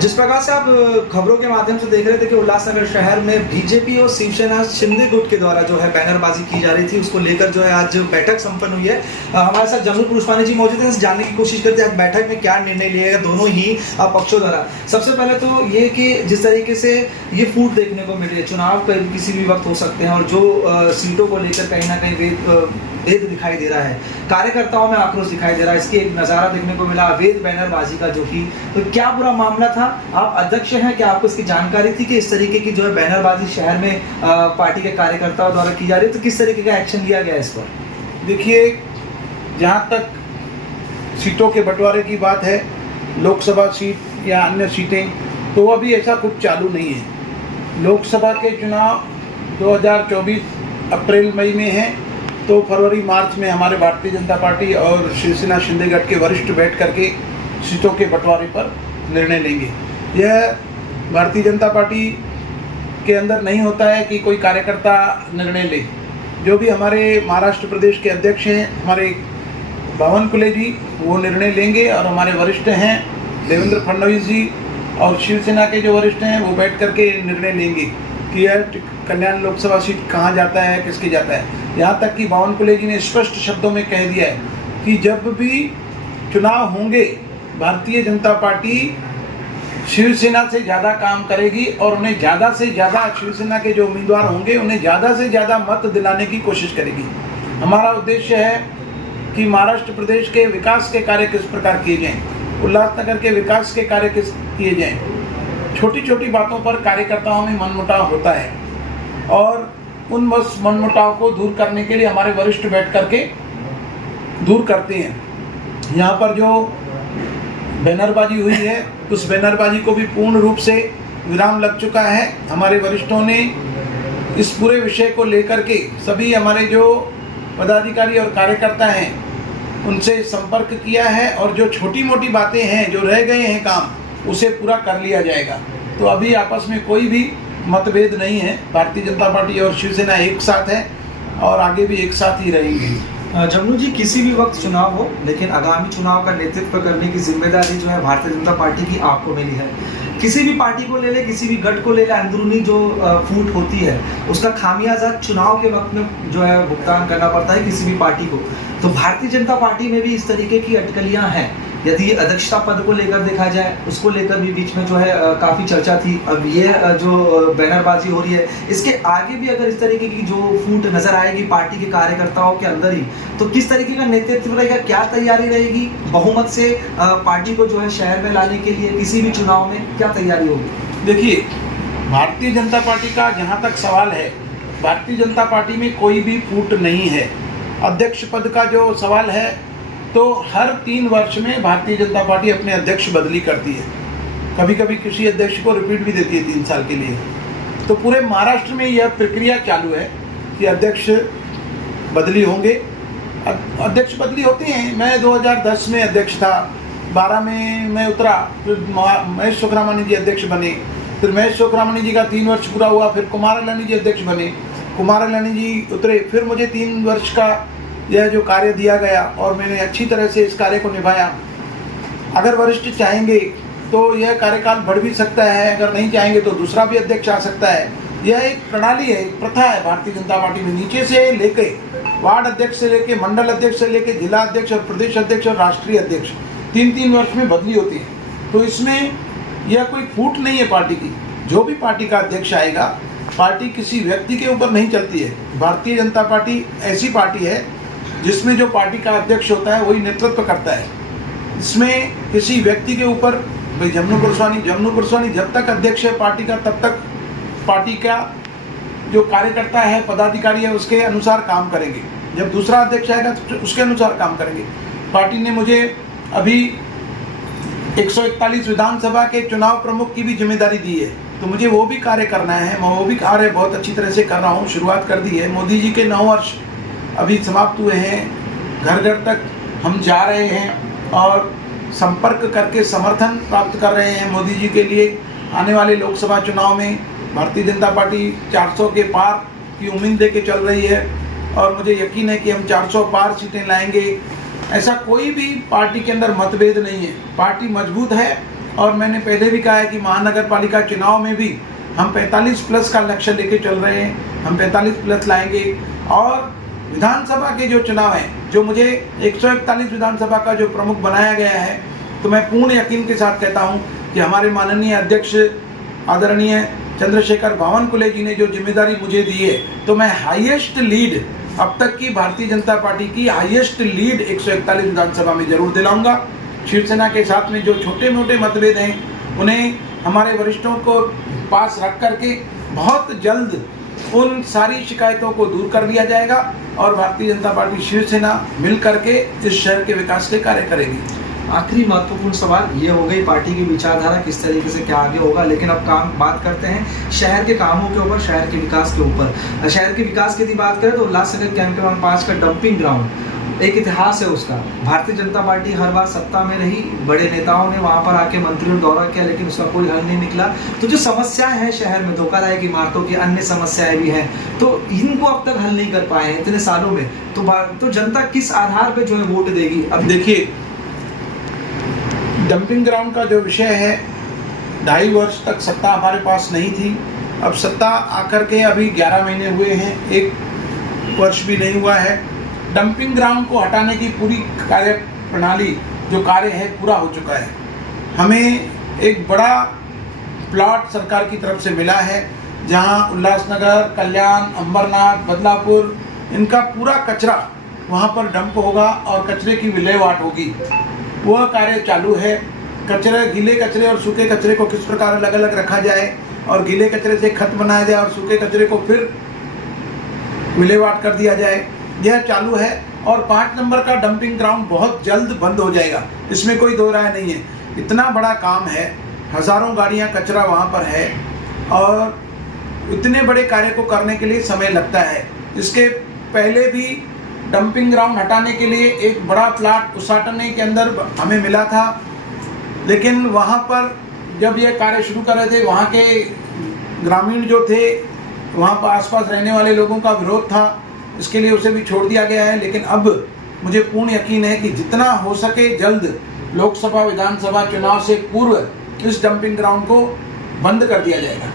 जिस प्रकार से आप खबरों के माध्यम से देख रहे थे कि उल्लासनगर शहर में बीजेपी और शिवसेना शिंदे गुट के द्वारा जो है बैनरबाजी की जा रही थी, उसको लेकर जो है आज बैठक संपन्न हुई है। हमारे साथ जमनू पुरुषवानी जी मौजूद हैं, जानने की कोशिश करते हैं आज बैठक में क्या निर्णय लिया गया दोनों ही पक्षों द्वारा। सबसे पहले तो ये कि जिस तरीके से ये फूट देखने को मिल रही है, चुनाव किसी भी वक्त हो सकते हैं और जो सीटों को लेकर कहीं ना कहीं भेद दिखाई दे रहा है, कार्यकर्ताओं में आक्रोश दिखाई दे रहा है, इसकी एक नज़ारा देखने को मिला अवैध बैनरबाजी का जो कि तो क्या पूरा मामला था? आप अध्यक्ष हैं, क्या आपको इसकी जानकारी थी कि इस तरीके की जो है बैनरबाजी शहर में पार्टी के कार्यकर्ताओं द्वारा की जा रही है, तो किस तरीके का एक्शन लिया गया इस पर? देखिए, जहाँ तक सीटों के बंटवारे की बात है, लोकसभा सीट या अन्य सीटें, तो अभी ऐसा कुछ चालू नहीं है। लोकसभा के चुनाव 2024 अप्रैल मई में हैं, तो फरवरी मार्च में हमारे भारतीय जनता पार्टी और शिवसेना शिंदे गठ के वरिष्ठ बैठ करके सीटों के बंटवारे पर निर्णय लेंगे। यह भारतीय जनता पार्टी के अंदर नहीं होता है कि कोई कार्यकर्ता निर्णय ले। जो भी हमारे महाराष्ट्र प्रदेश के अध्यक्ष हैं, हमारे बावनकुले जी, वो निर्णय लेंगे और हमारे वरिष्ठ हैं देवेंद्र फडणवीस जी और शिवसेना के जो वरिष्ठ हैं वो बैठ करके निर्णय लेंगे कि यह कल्याण लोकसभा सीट कहाँ जाता है, किसके जाता है। यहाँ तक कि बावनकुले जी ने स्पष्ट शब्दों में कह दिया है कि जब भी चुनाव होंगे भारतीय जनता पार्टी शिवसेना से ज़्यादा काम करेगी और उन्हें ज़्यादा से ज़्यादा शिवसेना के जो उम्मीदवार होंगे उन्हें ज़्यादा से ज़्यादा मत दिलाने की कोशिश करेगी। हमारा उद्देश्य है कि महाराष्ट्र प्रदेश के विकास के कार्य किस प्रकार किए जाएँ, उल्लासनगर के विकास के कार्य किस किए जाएँ। छोटी छोटी बातों पर कार्यकर्ताओं में मनमुटाव होता है और उन मनमुटाव को दूर करने के लिए हमारे वरिष्ठ बैठ करके दूर करते हैं। यहाँ पर जो बैनरबाजी हुई है, उस बैनरबाजी को भी पूर्ण रूप से विराम लग चुका है। हमारे वरिष्ठों ने इस पूरे विषय को लेकर के सभी हमारे जो पदाधिकारी और कार्यकर्ता हैं उनसे संपर्क किया है और जो छोटी मोटी बातें हैं, जो रह गए हैं काम, उसे पूरा कर लिया जाएगा। तो अभी आपस में कोई भी मतभेद नहीं है। भारतीय जनता पार्टी और शिवसेना एक साथ है और आगे भी एक साथ ही रहेंगे। जमनू जी, किसी भी वक्त चुनाव हो, लेकिन आगामी चुनाव का नेतृत्व करने की जिम्मेदारी जो है भारतीय जनता पार्टी की आपको मिली है। किसी भी पार्टी को ले ले, किसी भी गठ को ले ले, अंदरूनी जो फूट होती है उसका खामियाजा चुनाव के वक्त में जो है भुगतान करना पड़ता है किसी भी पार्टी को। तो भारतीय जनता पार्टी में भी इस तरीके की अटकलियां हैं। यदि अध्यक्षता पद को लेकर देखा जाए, उसको लेकर भी बीच में जो है काफ़ी चर्चा थी। अब ये जो बैनरबाजी हो रही है, इसके आगे भी अगर इस तरीके की जो फूट नजर आएगी पार्टी के कार्यकर्ताओं के अंदर ही, तो किस तरीके का नेतृत्व रहेगा, क्या तैयारी रहेगी बहुमत से पार्टी को जो है शहर में लाने के लिए किसी भी चुनाव में क्या तैयारी होगी? देखिए, भारतीय जनता पार्टी का जहाँ तक सवाल है, भारतीय जनता पार्टी में कोई भी फूट नहीं है। अध्यक्ष पद का जो सवाल है, तो हर 3 वर्ष में भारतीय जनता पार्टी अपने अध्यक्ष बदली करती है। कभी कभी किसी अध्यक्ष को रिपीट भी देती है 3 साल के लिए। तो पूरे महाराष्ट्र में यह प्रक्रिया चालू है कि अध्यक्ष बदली होंगे। अध्यक्ष बदली होती हैं। मैं 2010 में अध्यक्ष था, 12 में मैं उतरा, फिर महेश सुखरामानी जी अध्यक्ष बने, फिर महेश सुखरामानी जी का 3 वर्ष पूरा हुआ, फिर कुमार अलानी जी अध्यक्ष बने, कुमार अलानी जी उतरे, फिर मुझे 3 वर्ष का यह जो कार्य दिया गया और मैंने अच्छी तरह से इस कार्य को निभाया। अगर वरिष्ठ चाहेंगे तो यह कार्यकाल बढ़ भी सकता है, अगर नहीं चाहेंगे तो दूसरा भी अध्यक्ष आ सकता है। यह एक प्रणाली है, एक प्रथा है भारतीय जनता पार्टी में। नीचे से लेके वार्ड अध्यक्ष से लेके मंडल अध्यक्ष से लेके जिला अध्यक्ष और प्रदेश अध्यक्ष और राष्ट्रीय अध्यक्ष 3-3 वर्ष में बदली होती है। तो इसमें यह कोई फूट नहीं है पार्टी की। जो भी पार्टी का अध्यक्ष आएगा, पार्टी किसी व्यक्ति के ऊपर नहीं चलती है। भारतीय जनता पार्टी ऐसी पार्टी है जिसमें जो पार्टी का अध्यक्ष होता है वही नेतृत्व करता है। इसमें किसी व्यक्ति के ऊपर, भाई जमनू पुरुषवानी जब तक अध्यक्ष है पार्टी का, तब तक पार्टी का जो कार्यकर्ता है, पदाधिकारी है, उसके अनुसार काम करेंगे। जब दूसरा अध्यक्ष आएगा तो उसके अनुसार काम करेंगे। पार्टी ने मुझे अभी 141 विधानसभा के चुनाव प्रमुख की भी जिम्मेदारी दी है, तो मुझे वो भी कार्य करना है। मैं वो भी कार्य बहुत अच्छी तरह से कर रहा हूँ, शुरुआत कर दी है। मोदी जी के 9 वर्ष अभी समाप्त हुए हैं। घर घर तक हम जा रहे हैं और संपर्क करके समर्थन प्राप्त कर रहे हैं मोदी जी के लिए। आने वाले लोकसभा चुनाव में भारतीय जनता पार्टी 400 के पार की उम्मीद दे के चल रही है और मुझे यकीन है कि हम 400 पार सीटें लाएंगे। ऐसा कोई भी पार्टी के अंदर मतभेद नहीं है। पार्टी मजबूत है और मैंने पहले भी कहा है कि महानगर पालिका चुनाव में भी हम 45 प्लस का लक्ष्य लेके चल रहे हैं, हम 45 प्लस लाएंगे। और विधानसभा के जो चुनाव हैं, जो मुझे 141 विधानसभा का जो प्रमुख बनाया गया है, तो मैं पूर्ण यकीन के साथ कहता हूं कि हमारे माननीय अध्यक्ष आदरणीय चंद्रशेखर बावनकुले जी ने जो जिम्मेदारी मुझे दी है, तो मैं हाईएस्ट लीड, अब तक की भारतीय जनता पार्टी की हाईएस्ट लीड 141 विधानसभा में जरूर दिलाऊंगा। शिवसेना के साथ में जो छोटे मोटे मतभेद हैं, उन्हें हमारे वरिष्ठों को पास रख करके बहुत जल्द उन सारी शिकायतों को दूर कर लिया जाएगा और भारतीय जनता पार्टी शिवसेना मिल करके इस शहर के विकास के कार्य करेगी। आखिरी महत्वपूर्ण सवाल ये हो गई पार्टी की विचारधारा किस तरीके से क्या आगे होगा, लेकिन अब बात करते हैं शहर के कामों के ऊपर, शहर के विकास के ऊपर। शहर के विकास की यदि बात करें तो उल्लासनगर कैंटोनमेंट 5 का डंपिंग ग्राउंड एक इतिहास है उसका। भारतीय जनता पार्टी हर बार सत्ता में रही, बड़े नेताओं ने वहां पर आके मंत्रियों ने दौरा किया, लेकिन उसका कोई हल नहीं निकला। तो जो समस्याएं हैं शहर में, धोखादायक इमारतों की, अन्य समस्याएं भी हैं, तो इनको अब तक हल नहीं कर पाए हैं इतने सालों में। तो जनता किस आधार पे जो है वोट देगी? अब देखिए, डंपिंग ग्राउंड का जो विषय है, 2.5 वर्ष तक सत्ता हमारे पास नहीं थी। अब सत्ता आकर के अभी 11 महीने हुए हैं, 1 वर्ष भी नहीं हुआ है। डंपिंग ग्राउंड को हटाने की पूरी कार्य प्रणाली जो कार्य है पूरा हो चुका है। हमें एक बड़ा प्लॉट सरकार की तरफ से मिला है, जहां उल्लासनगर, कल्याण, अंबरनाथ, बदलापुर, इनका पूरा कचरा वहां पर डंप होगा और कचरे की विलेवाट होगी। वह कार्य चालू है। कचरे, गीले कचरे और सूखे कचरे को किस प्रकार अलग अलग रखा जाए और गीले कचरे से खत बनाया जाए और सूखे कचरे को फिर विलेवाट कर दिया जाए, यह चालू है। और 5 नंबर का डंपिंग ग्राउंड बहुत जल्द बंद हो जाएगा, इसमें कोई दो राय नहीं है। इतना बड़ा काम है, हज़ारों गाड़ियां कचरा वहां पर है और इतने बड़े कार्य को करने के लिए समय लगता है। इसके पहले भी डंपिंग ग्राउंड हटाने के लिए एक बड़ा प्लाट उसाटने के अंदर हमें मिला था, लेकिन वहाँ पर जब ये कार्य शुरू कर रहे थे, वहाँ के ग्रामीण जो थे, वहाँ पर आसपास रहने वाले लोगों का विरोध था, इसके लिए उसे भी छोड़ दिया गया है। लेकिन अब मुझे पूर्ण यकीन है कि जितना हो सके जल्द लोकसभा विधानसभा चुनाव से पूर्व इस डंपिंग ग्राउंड को बंद कर दिया जाएगा।